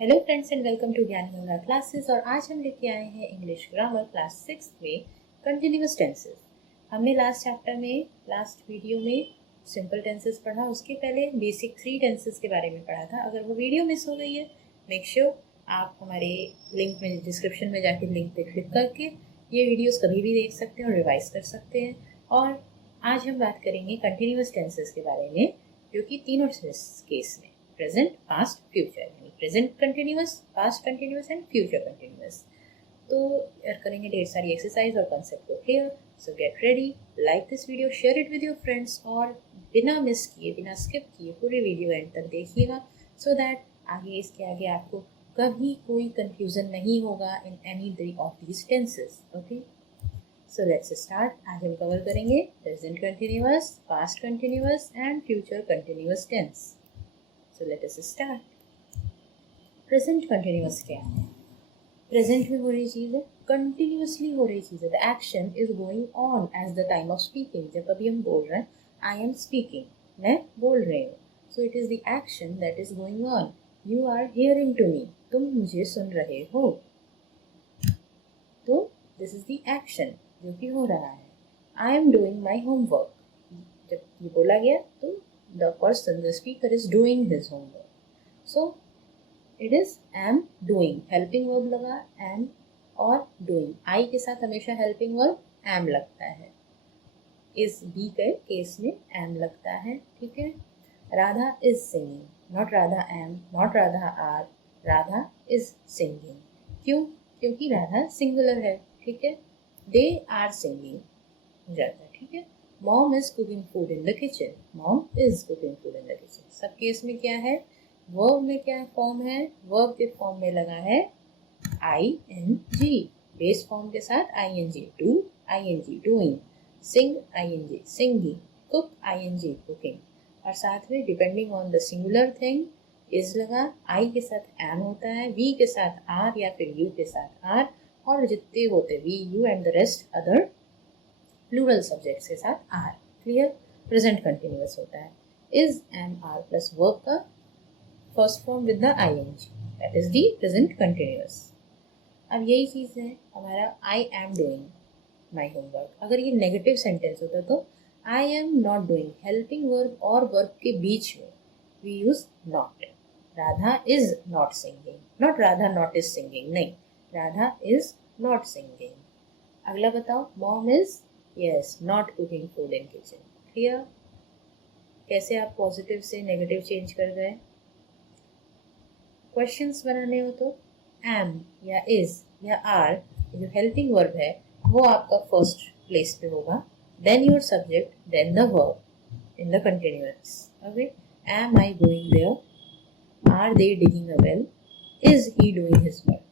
Hello friends and welcome to Gyan Ganga classes. और आज हम लेके आए हैं इंग्लिश ग्रामर क्लास 6 में कंटिन्यूअस टेंसेस। हमने लास्ट वीडियो में सिंपल टेंसेस पढ़ा, उसके पहले बेसिक 3 टेंसेस के बारे में पढ़ा था। अगर वो वीडियो मिस हो गई है, मेक श्योर आप हमारे लिंक में डिस्क्रिप्शन में जाके लिंक पे क्लिक करके ये वीडियोस कभी भी देख सकते हैं और रिवाइज कर सकते हैं। और आज हम बात करेंगे कंटिन्यूअस टेंसेस के बारे में, जो कि तीनों केस में प्रेजेंट, पास्ट, फ्यूचर, यानी present continuous, past continuous and future continuous. तो करेंगे ढेर सारी एक्सरसाइज और कंसेप्ट को clear. So get ready, like this video, share it with your friends और बिना मिस किए, बिना स्किप किए पूरे वीडियो एंड तक देखिएगा, सो दैट इसके आगे आपको कभी कोई कंफ्यूजन नहीं होगा in any of these tenses. Okay, so let's start. आज हम कवर करेंगे present continuous, past continuous and future continuous tense. So let us start. Present continuous क्या है? प्रेजेंट में हो रही चीज़ है, कंटिन्यूअसली हो रही चीज़ है। The action is going on as the time of speaking. जब अभी हम बोल रहे हैं, आई एम स्पीकिंग, मैं बोल रही हूँ, so it is the action that is going on. You are hearing to me, तुम मुझे सुन रहे हो। तो दिस इज द एक्शन जो कि हो रहा है। आई एम डूइंग माई होमवर्क, जब ये बोला गया तो the person, the speaker is doing his homework. So it is am doing, helping verb लगा am और doing। I के साथ हमेशा helping verb am लगता है। इस B के केस में am लगता है, ठीक है। Radha is singing, not Radha am, not Radha are, Radha is singing। क्यों? क्योंकि राधा सिंगुलर है, ठीक है। They are singing हो जाता है, ठीक है। Mom is cooking food in the kitchen. Mom is cooking food in the kitchen. सब केस में क्या है? वर्ब में क्या फॉर्म है? वर्ब के फॉर्म में लगा है ing, बेस फॉर्म के साथ ing, do ing, doing, sing ing, singing, cook ing, cooking। और साथ में depending on the singular thing is लगा, आई के साथ एम होता है, वी के साथ आर या फिर यू के साथ आर, और जितने होते we, you and the rest other plural subjects के साथ आर। क्लियर? प्रेजेंट कंटिन्यूअस होता है is am are plus verb का first form with the ING, that is the present continuous. अब यही चीज है हमारा I am doing my homework. अगर ये नेगेटिव सेंटेंस होता तो I am not doing, helping verb और वर्ब के बीच में we use not. Radha is not singing, not Radha not is singing, नहीं, राधा इज नॉट सिंगिंग। अगला बताओ, mom is Yes, not cooking food in kitchen. Clear? कैसे आप पॉजिटिव से नेगेटिव चेंज कर गए? क्वेश्चंस बनाने हो तो am या is या are, जो हेल्पिंग वर्ब है वो आपका फर्स्ट प्लेस पे होगा, then your subject, then the verb in the continuous. Okay, am I going there? Are they digging a well? Is he doing his work?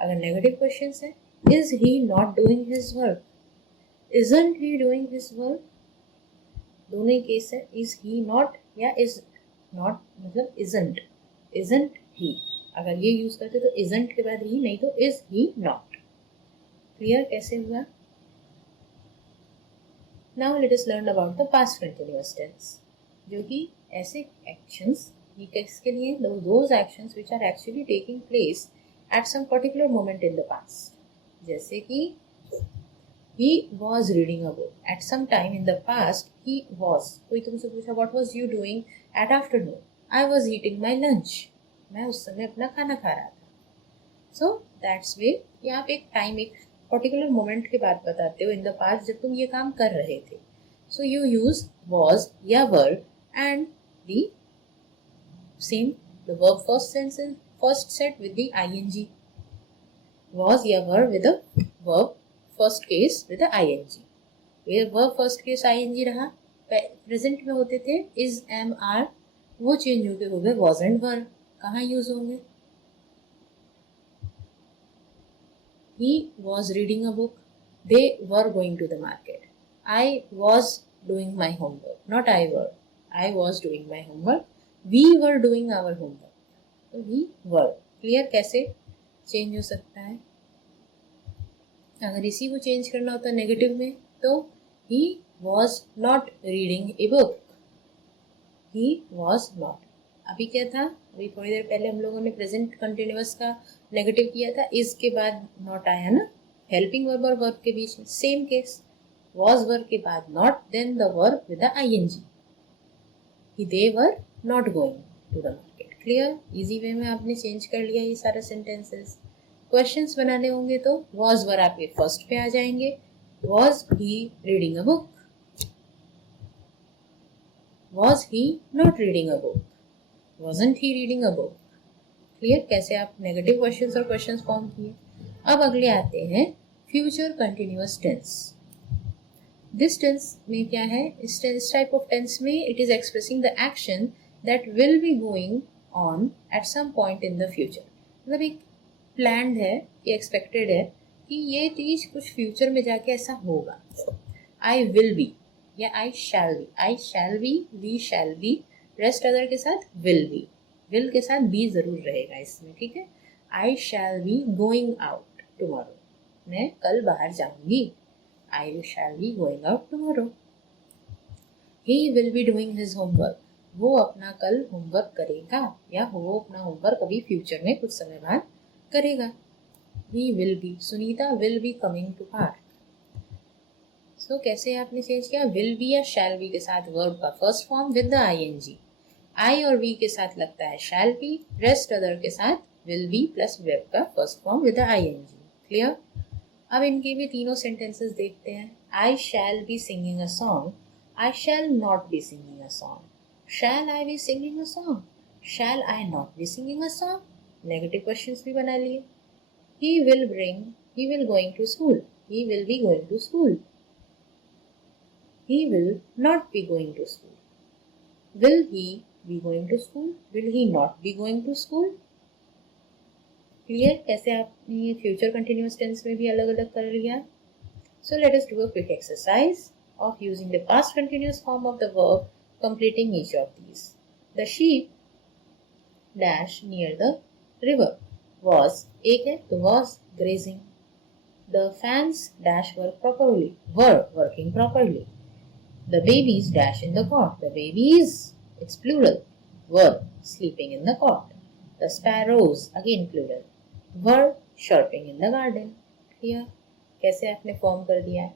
अगर negative questions है, is he not doing his work? Isn't he doing his work? दोनों ही case है, is he not या is not, मतलब isn't he। अगर ये use करते तो isn't के बाद ही, नहीं तो is he not। क्लियर कैसे हुआ? Now let us learn about the past continuous tense, जो कि ऐसे actions, ये किसके लिए? those actions which are actually taking place at some particular moment in the past। जैसे कि He was reading a book. At some time in the past, he was। कोई तुमसे पूछा what was you doing at afternoon? I was eating my lunch. मैं उस समय अपना खाना खा रहा था। So that's way यहाँ पे एक टाइम, एक पर्टिकुलर मोमेंट के बाद बताते हो इन द पास्ट जब तुम ये काम कर रहे थे। So you use was या were and the same, the verb first set with the ing, was या were with the verb first case with ing। ये वर्ब फर्स्ट केस ing रहा, प्रेजेंट में होते थे इज एम आर, वो change हो गए was एंड वर। कहाँ यूज होंगे? he was reading a book, they were going to the market, I was doing my homework, not I was doing my homework, we were doing our homework, तो we were। Clear कैसे change हो सकता है? अगर इसी को change करना होता नेगेटिव में तो he was not reading a book, he was not। अभी क्या था? अभी थोड़ी देर पहले हम लोगों ने प्रेजेंट कंटिन्यूअस का नेगेटिव किया था, इज के बाद नॉट आया ना, हेल्पिंग वर्ब और वर्ब के बीच में सेम केस, was वर्ब के बाद not, then the verb with the ING, they were not going to the market. Clear? Easy way में आपने चेंज कर लिया ये सारे सेंटेंसेस। क्वेश्चंस बनाने होंगे तो was वर आपके फर्स्ट पे आ जाएंगे। was he reading a book? was he not reading a book? wasn't he reading a book? Clear? कैसे आप नेगेटिव क्वेश्चंस और क्वेश्चंस फॉर्म किए। अब अगले आते हैं future continuous tense. This tense में क्या है, इस टाइप ऑफ टेंस में it is expressing the action that will be going on at some point in the future. मतलब एक प्लान्ड है, ये एक्सपेक्टेड है कि ये चीज कुछ फ्यूचर में जाके ऐसा होगा। आई विल बी या I shall be, I shall be, we shall be, rest other के साथ विल बी, विल के साथ बी जरूर रहेगा इसमें, ठीक है। I shall be going out tomorrow, मैं कल बाहर जाऊंगी। I shall be going out tomorrow. He will be doing his homework, वो अपना कल होमवर्क करेगा या वो अपना होमवर्क अभी फ्यूचर में कुछ समय बाद करेगा। He will be, Sunita will be coming to park. So कैसे आपने चेंज किया, विल बी या शैल बी के साथ वर्ब का first form with the ING, I और वी के साथ लगता है शैल बी, रेस्ट अदर के साथ विल बी प्लस वर्ब का first form with the ING. Clear? अब इनके भी तीनों सेंटेंसेस देखते हैं। I shall be singing a song, I shall not be singing a song, shall I be singing a song, shall I not be singing a song. Negative questions भी बना लिए। He will going to school, he will be going to school, he will not be going to school. Will he be going to school? Will he not be going to school? Clear? कैसे आपने ये future continuous tense में भी अलग अलग कर लिया। So let us do a quick exercise of using the past continuous form of the verb completing each of these. The sheep dash near the river was, एक है तो was grazing. The fans dash were working properly. The babies dash in the cot. The babies, it's plural, were sleeping in the cot. The sparrows, again plural, were chirping in the garden. Clear? कैसे आपने form कर दिया है,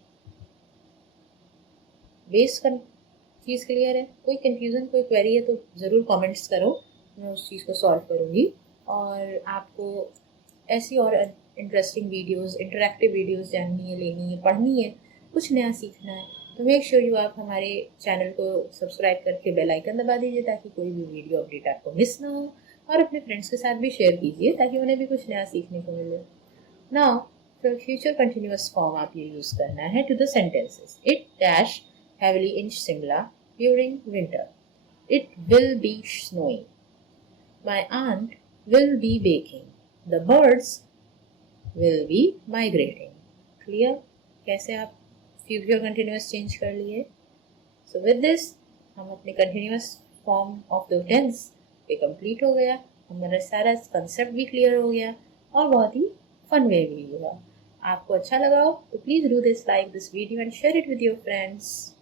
base कर चीज clear है। कोई confusion, कोई क्वेरी है तो ज़रूर कमेंट्स करो, मैं उस चीज़ को सॉल्व करूँगी। और आपको ऐसी और इंटरेस्टिंग वीडियोस, इंटरेक्टिव वीडियोस जाननी है, लेनी है, पढ़नी है, कुछ नया सीखना है तो मेक श्योर यू आप हमारे चैनल को सब्सक्राइब करके बेल आइकन दबा दीजिए ताकि कोई भी वीडियो अपडेट आपको मिस ना हो। और अपने फ्रेंड्स के साथ भी शेयर कीजिए ताकि उन्हें भी कुछ नया सीखने को मिले। नाउ फिर फ्यूचर कंटिन्यूअस फॉर्म आप ये यूज़ करना है to the sentences. It dash heavily in Shimla during winter. It will be snowing. My aunt will be baking. The birds will be migrating. Clear? कैसे आप फ्यूचर कंटिन्यूअस चेंज कर लिए। So with this हम अपने continuous form of the tense पे complete हो गया, हमारा सारा कंसेप्ट भी क्लियर हो गया और बहुत ही फन वे भी हुआ। आपको अच्छा लगा हो तो please do this, like this video and share it with your friends.